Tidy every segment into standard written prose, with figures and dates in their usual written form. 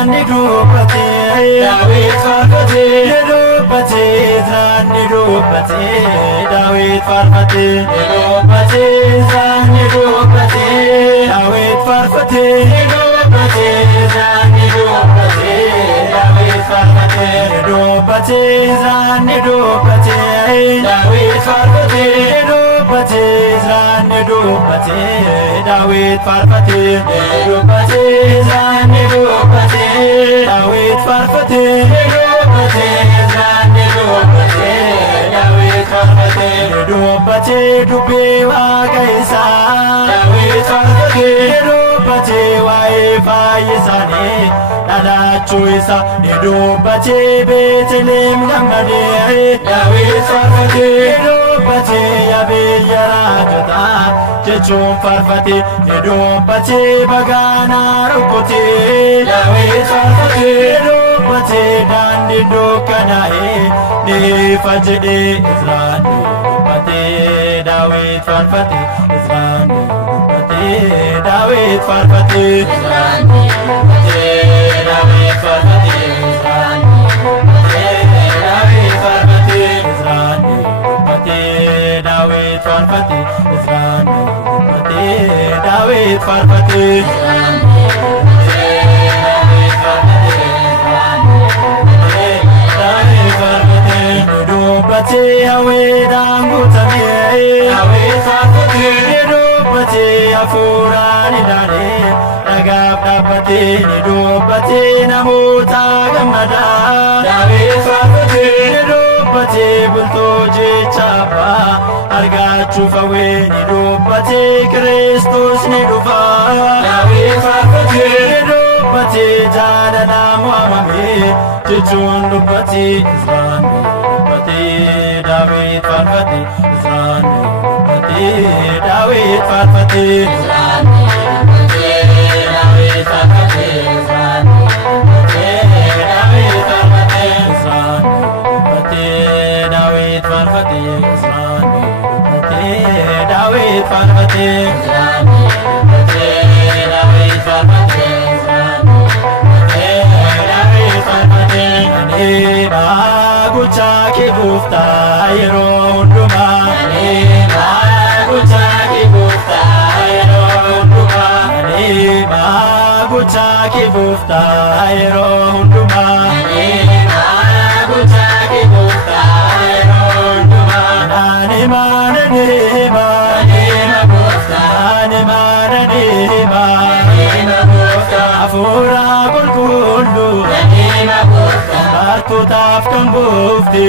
Zani dubbate Daawit faarfate dubbate Zani dubbate Daawit faarfate dubbate Zani dubbate Daawit faarfate dubbate Zani dubbate Daawit faarfate dubbate Zani dubbate Daawit faarfate dubbate Zani dubbate Daawit faarfate dubbate Zani dubbate Daawit faarfate dubbate Zani dubbate Daawit faarfate dubbate dubbii Waaqa isaa Daawit faarfate dubbate waa'ee fayyisaanii dhalachuu isaa dubbate Beetlehem gammadee Daawit faarfate dubbate biyya raajotaa jechuun faarfate dubbate bagaanaa rukkutee Daawit faarfate dubbate daandii dukkanaa'ee ni ifa jedhee Izraan dubbate Daawit faarfate Izraan dubbate Daawit faarfate Izraan dubbate Daawit faarfate Izraan dubbate Daawit faarfate Izraan dubbate Daawit faarfate Izraan dubbate Daawit faarfate Izraan dubbate Daawit faarfate Izraan dubbate Daawit faarfate dubbate hawweedhaan guutamee Daawit faarfate dubbate hafuuraan ilaalee dhagaaf dhaabbate dubbate namoota gammadaa Daawit faarfate dubbate bultoo jecha abbaa argachuuf hawwee dubbate Kiristoos ni dhufa Daawit faarfate dubbate jaalalaan waamame jechuun dubbate Izraan dubbate Daawit faarfate Izraan dubbate Daawit faarfate Izraan dubbate Daawit faarfate Izraan dubbate Daawit faarfate Izraan dubbate Daawit faarfate Izraan dubbate Daawit faarfate Izraan dubbate Daawit faarfate Izraan dubbate Daawit faarfate ani gochaa kee gooftaa yeroo hundumaa ani gochaa kee gooftaa yeroo hundumaa ani gochaa kee gooftaa yeroo hundumaa ani gochaa kee gooftaa yeroo hundumaa ani maana deema ani maana deema hafuura qulqulluu bartootaaf kan buufte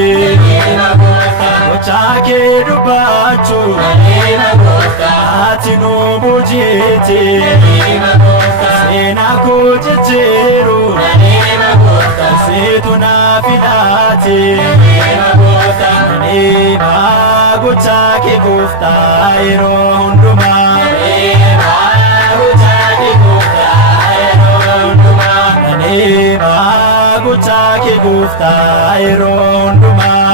gochaa kee dubbachuu ati nu bujiite seenaa koo jijjiiru seetu naaf ilaate aneema gochaa kee gooftaa yeroo hundumaa aneema gochaa kee gooftaa yeroo hundumaa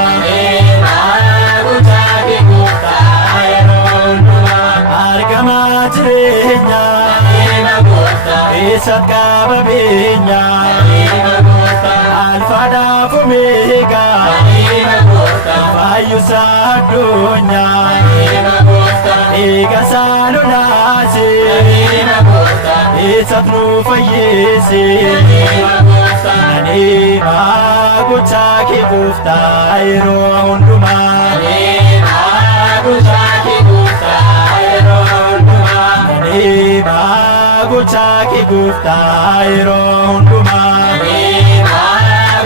argamaa jireenyaa eessatti qaba beenyaa alfaadhaaf omeegaa fayyusaa addunyaa eegasaa lolaase eessatti nu fayyise aneema gochaa kee gooftaa yeroo hundumaa gochaa kee gooftaa yeroo hundumaa aneema gochaa kee gooftaa yeroo hundumaa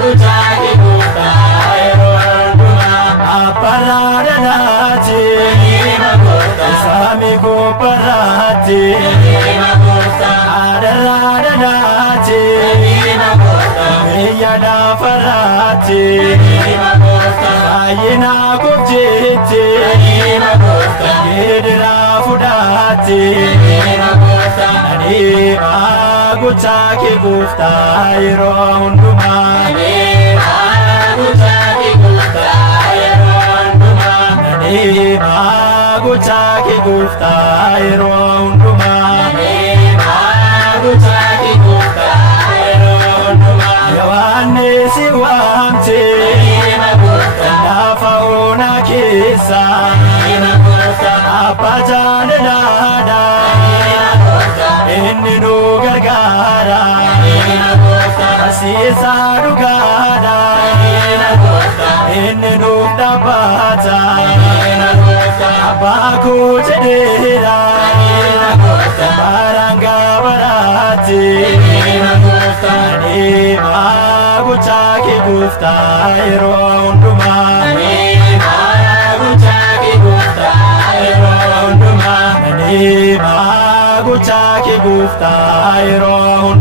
gochaa kee gooftaa yeroo hundumaa abbaraa dhalaate saami gobbaraate adarraa dhalaate meeyya laafaraate baay'inaa gobjeette geediraa fudhaate aneema gochaa kee gooftaa yeroo hundumaa gochaa kee gooftaa yeroo hundumaa aneema gochaa kee gooftaa yeroo hundumaa gochaa kee gooftaa yeroo keessa abbaa jaalalaadha inni nu gargaara barsiisaa dhugaadha inni nuuf dhaabbata abbaa koo jedheera baraan gaabaraatti adeema gochaa kee gooftaa yeroo hundumaa adeema gochaa kee gooftaa yeroo hundumaa adeema gochaa kee gooftaa yeroo hundumaa